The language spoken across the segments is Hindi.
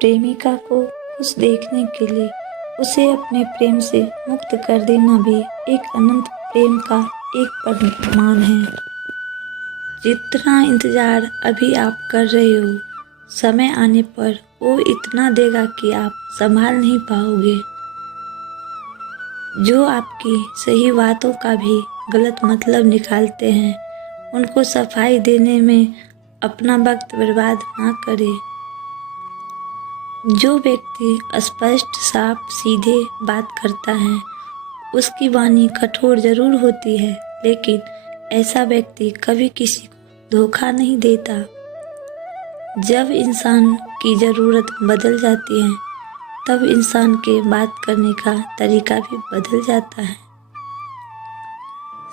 प्रेमिका को खुश देखने के लिए उसे अपने प्रेम से मुक्त कर देना भी एक अनंत प्रेम का एक प्रमाण है। जितना इंतजार अभी आप कर रहे हो, समय आने पर वो इतना देगा कि आप संभाल नहीं पाओगे। जो आपकी सही बातों का भी गलत मतलब निकालते हैं, उनको सफाई देने में अपना वक्त बर्बाद ना करें। जो व्यक्ति स्पष्ट, साफ, सीधे बात करता है, उसकी वाणी कठोर जरूर होती है, लेकिन ऐसा व्यक्ति कभी किसी को धोखा नहीं देता। जब इंसान की ज़रूरत बदल जाती है, तब इंसान के बात करने का तरीका भी बदल जाता है।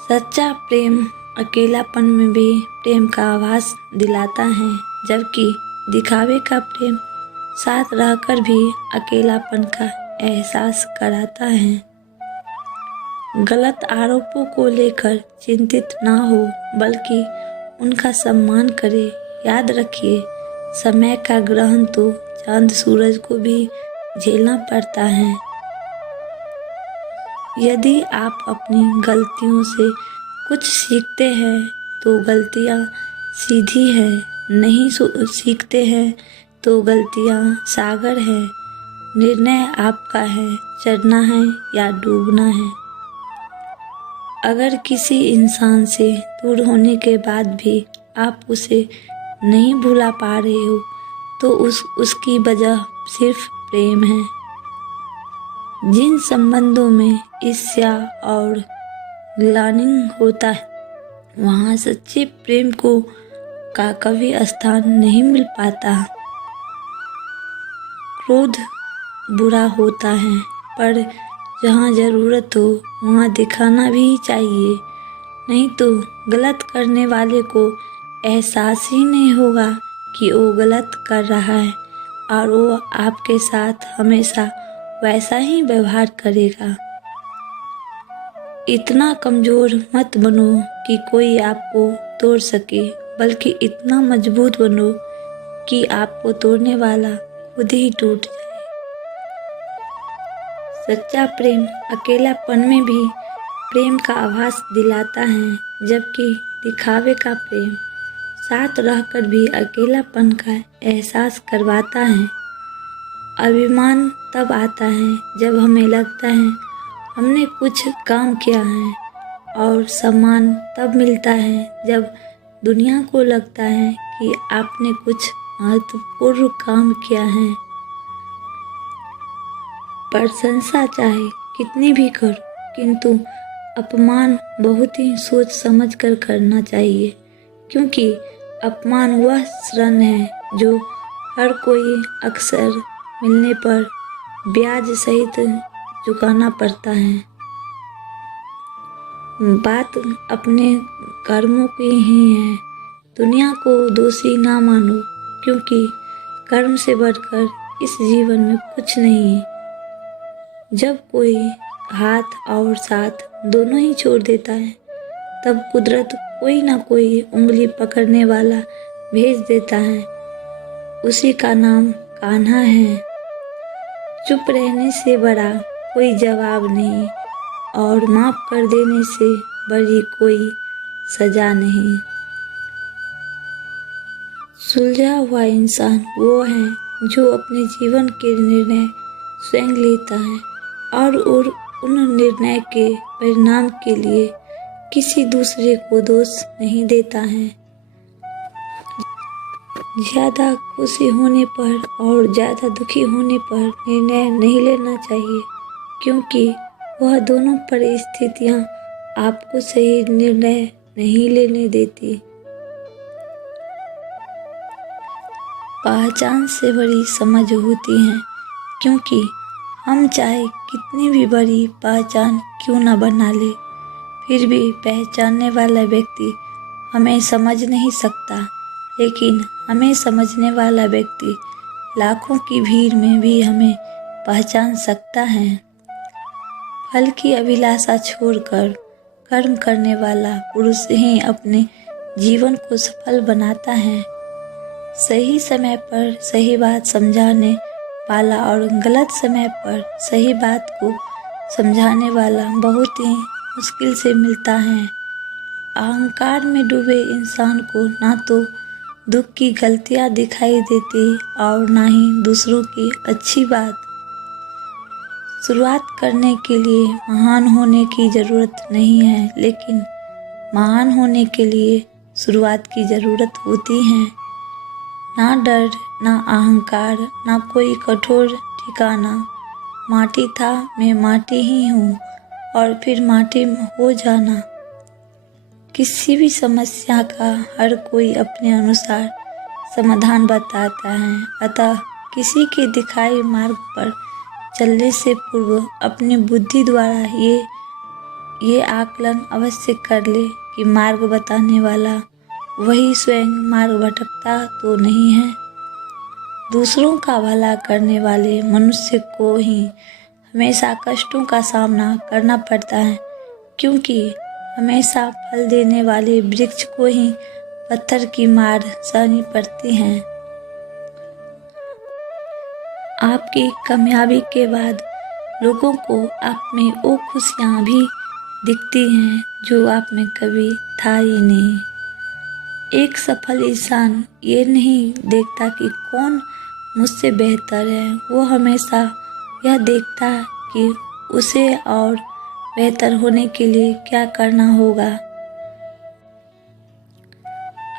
सच्चा प्रेम अकेलापन में भी प्रेम का आभास दिलाता है, जबकि दिखावे का प्रेम साथ रहकर भी अकेलापन का एहसास कराता है। गलत आरोपों को लेकर चिंतित ना हो, बल्कि उनका सम्मान करें। याद रखिए, समय का ग्रहण तो चांद सूरज को भी झेलना पड़ता है। यदि आप अपनी गलतियों से कुछ सीखते हैं तो गलतियां सीधी है, नहीं सीखते हैं तो गलतियां सागर है। निर्णय आपका है, चढ़ना है या डूबना है। अगर किसी इंसान से दूर होने के बाद भी आप उसे नहीं भुला पा रहे हो, तो उसकी वजह सिर्फ प्रेम है। जिन संबंधों में ईर्ष्या और ग्लानिंग होता है, वहाँ सच्चे प्रेम का कभी स्थान नहीं मिल पाता। क्रोध बुरा होता है, पर जहाँ ज़रूरत हो वहाँ दिखाना भी चाहिए, नहीं तो गलत करने वाले को एहसास ही नहीं होगा कि वो गलत कर रहा है, और वो आपके साथ हमेशा वैसा ही व्यवहार करेगा। इतना कमज़ोर मत बनो कि कोई आपको तोड़ सके, बल्कि इतना मजबूत बनो कि आपको तोड़ने वाला खुद ही टूट जाए। सच्चा प्रेम अकेलापन में भी प्रेम का आभास दिलाता है, जबकि दिखावे का प्रेम साथ रहकर भी अकेलापन का एहसास करवाता है। अभिमान तब आता है जब हमें लगता है हमने कुछ काम किया है, और सम्मान तब मिलता है जब दुनिया को लगता है कि आपने कुछ महत्वपूर्ण काम किया है। प्रशंसा चाहे कितनी भी करो, किंतु अपमान बहुत ही सोच समझ कर करना चाहिए, क्योंकि अपमान वह ऋण है जो हर कोई अक्सर मिलने पर ब्याज सहित चुकाना पड़ता है। बात अपने कर्मों की ही है। दुनिया को दोषी ना मानो, क्योंकि कर्म से बढ़कर इस जीवन में कुछ नहीं है। जब कोई हाथ और साथ दोनों ही छोड़ देता है, तब कुदरत कोई ना कोई उंगली पकड़ने वाला भेज देता है। उसी का नाम कान्हा है। चुप रहने से बड़ा कोई जवाब नहीं, और माफ कर देने से बड़ी कोई सजा नहीं। सुलझा हुआ इंसान वो है जो अपने जीवन के निर्णय स्वयं लेता है, और उन निर्णय के परिणाम के लिए किसी दूसरे को दोष नहीं देता है। ज़्यादा खुशी होने पर और ज़्यादा दुखी होने पर निर्णय नहीं लेना चाहिए, क्योंकि वह दोनों परिस्थितियाँ आपको सही निर्णय नहीं लेने देती। पहचान से बड़ी समझ होती है, क्योंकि हम चाहे कितनी भी बड़ी पहचान क्यों न बना ले, फिर भी पहचानने वाला व्यक्ति हमें समझ नहीं सकता, लेकिन हमें समझने वाला व्यक्ति लाखों की भीड़ में भी हमें पहचान सकता है। फल की अभिलाषा छोड़कर कर्म करने वाला पुरुष ही अपने जीवन को सफल बनाता है। सही समय पर सही बात समझाने वाला और गलत समय पर सही बात को समझाने वाला बहुत ही मुश्किल से मिलता है। अहंकार में डूबे इंसान को ना तो दुख की गलतियां दिखाई देती और ना ही दूसरों की अच्छी बात। शुरुआत करने के लिए महान होने की ज़रूरत नहीं है, लेकिन महान होने के लिए शुरुआत की ज़रूरत होती है। ना डर, ना अहंकार, ना कोई कठोर ठिकाना। माटी था, मैं माटी ही हूँ और फिर माटी हो जाना। किसी भी समस्या का हर कोई अपने अनुसार समाधान बताता है, अतः किसी के दिखाए मार्ग पर चलने से पूर्व अपनी बुद्धि द्वारा ये आकलन अवश्य कर ले कि मार्ग बताने वाला वही स्वयं मार्ग भटकता तो नहीं है। दूसरों का भला करने वाले मनुष्य को ही हमेशा कष्टों का सामना करना पड़ता है, क्योंकि हमेशा फल देने वाले वृक्ष को ही पत्थर की मार सहनी पड़ती है। आपकी कामयाबी के बाद लोगों को आप में वो खुशियाँ भी दिखती हैं जो आप में कभी था ही नहीं। एक सफल इंसान ये नहीं देखता कि कौन मुझसे बेहतर है, वो हमेशा यह देखता है कि उसे और बेहतर होने के लिए क्या करना होगा।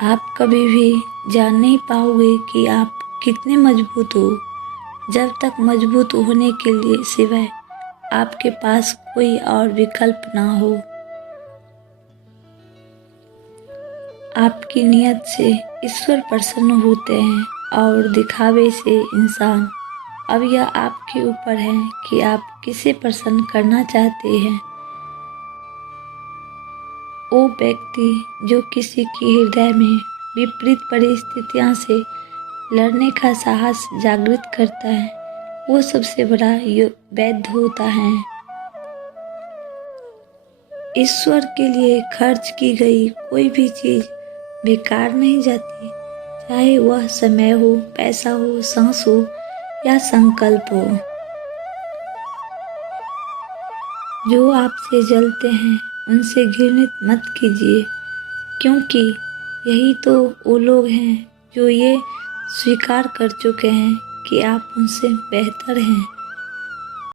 आप कभी भी जान नहीं पाओगे कि आप कितने मजबूत हो जब तक मजबूत होने के लिए सिवाय आपके पास कोई और विकल्प ना हो। आपकी नियत से ईश्वर प्रसन्न होते हैं और दिखावे से इंसान। अब यह आपके ऊपर है कि आप किसे प्रसन्न करना चाहते हैं। वो व्यक्ति जो किसी के हृदय में विपरीत परिस्थितियों से लड़ने का साहस जागृत करता है, वो सबसे बड़ा वैद्य होता है। ईश्वर के लिए खर्च की गई कोई भी चीज़ बेकार नहीं जाती, चाहे वह समय हो, पैसा हो, सांस हो या संकल्प हो। जो आपसे जलते हैं उनसे घृणित मत कीजिए, क्योंकि यही तो वो लोग हैं जो ये स्वीकार कर चुके हैं कि आप उनसे बेहतर हैं।